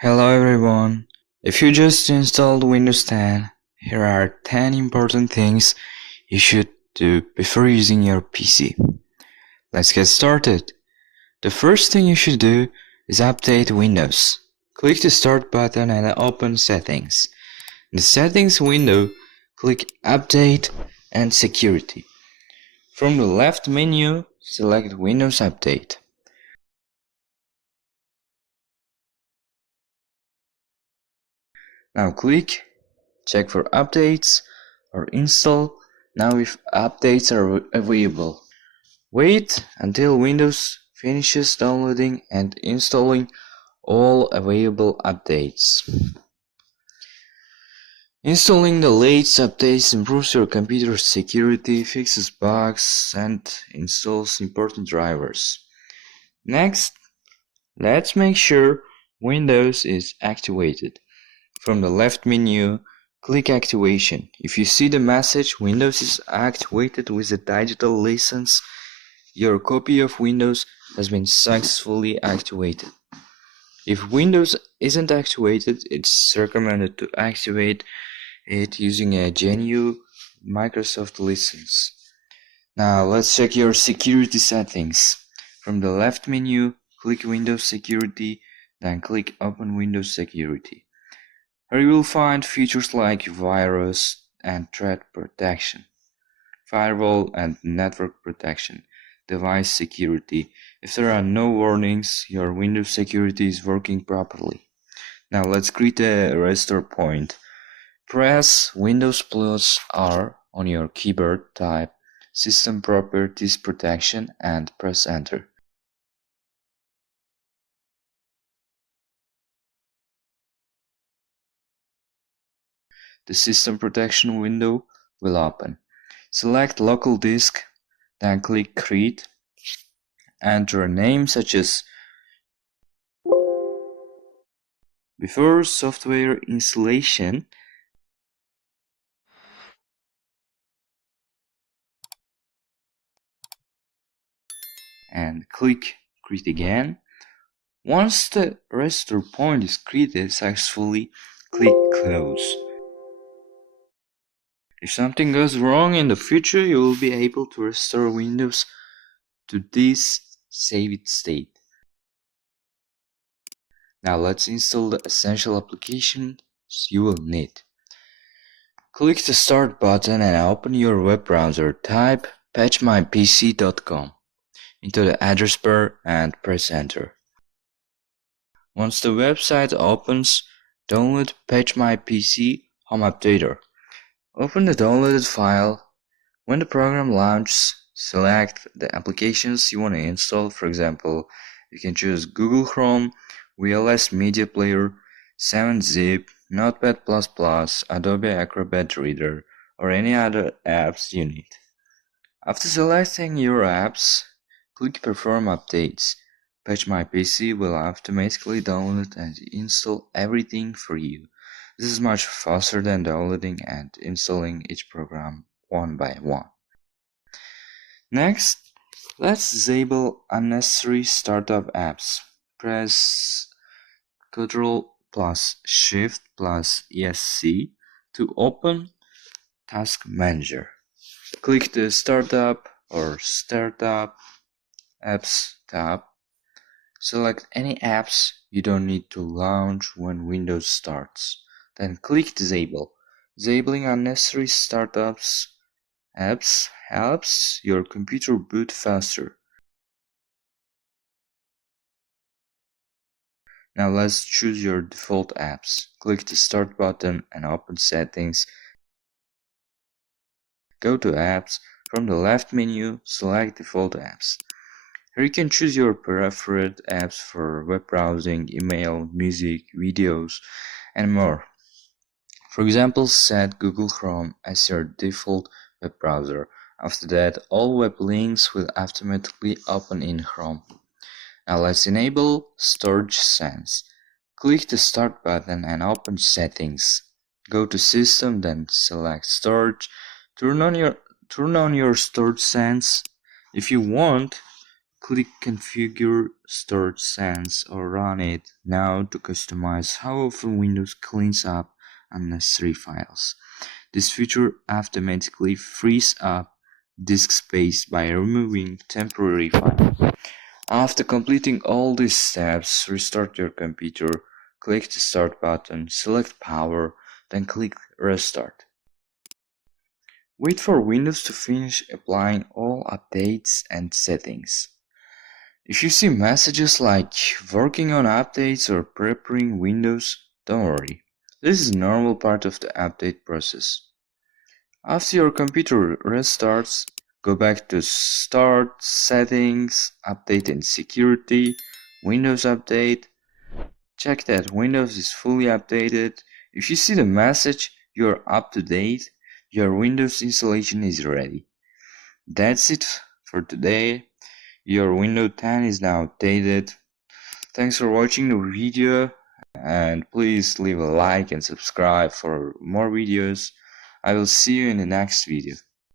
Hello everyone. If you just installed Windows 10, here are 10 important things you should do before using your PC. Let's get started. The first thing you should do is update Windows. Click the Start button and open Settings. In the Settings window, click Update and Security. From the left menu, select Windows Update. Now click Check for updates or install now if updates are available. Wait until Windows finishes downloading and installing all available updates. Installing the latest updates improves your computer's security, fixes bugs, and installs important drivers. Next, let's make sure Windows is activated. From the left menu, click Activation. If you see the message Windows is activated with a digital license, your copy of Windows has been successfully activated. If Windows isn't activated, it's recommended to activate it using a GNU Microsoft license. Now let's check your security settings. From the left menu, click Windows Security, then click Open Windows Security. Here you will find features like virus and threat protection, firewall and network protection, device security. If there are no warnings, your Windows security is working properly. Now let's create a restore point. Press Windows plus R on your keyboard, type System Properties Protection and press Enter. The System Protection window will open. Select Local Disk, then click Create. Enter a name such as Before Software Installation. And click Create again. Once the restore point is created successfully, click Close. If something goes wrong in the future, you will be able to restore Windows to this saved state. Now let's install the essential applications you will need. Click the Start button and open your web browser. Type patchmypc.com into the address bar and press Enter. Once the website opens, download PatchMyPC Home Updater. Open the downloaded file. When the program launches, select the applications you want to install. For example, you can choose Google Chrome, VLS Media Player, 7-Zip, Notepad++, Adobe Acrobat Reader, or any other apps you need. After selecting your apps, click Perform Updates. PatchMyPC will automatically download and install everything for you. This is much faster than downloading and installing each program one by one. Next, let's disable unnecessary startup apps. Press Ctrl plus Shift plus ESC to open Task Manager. Click the Startup or Startup Apps tab. Select any apps you don't need to launch when Windows starts. Then click Disable. Disabling unnecessary startups apps helps your computer boot faster. Now let's choose your default apps. Click the Start button and open Settings. Go to Apps. From the left menu, select Default Apps. Here you can choose your preferred apps for web browsing, email, music, videos, and more. For example, set Google Chrome as your default web browser. After that, all web links will automatically open in Chrome. Now let's enable Storage Sense. Click the Start button and open Settings. Go to System, then select Storage. Turn on your Storage Sense. If you want, click Configure, Start Sans or Run It now to customize how often Windows cleans up unnecessary files. This feature automatically frees up disk space by removing temporary files. After completing all these steps, restart your computer, click the Start button, select Power, then click Restart. Wait for Windows to finish applying all updates and settings. If you see messages like working on updates or preparing Windows, don't worry. This is a normal part of the update process. After your computer restarts, go back to Start, Settings, Update and Security, Windows Update. Check that Windows is fully updated. If you see the message you're up to date, your Windows installation is ready. That's it for today. Your Windows 10 is now updated. Thanks for watching the video, and please leave a like and subscribe for more videos. I will see you in the next video.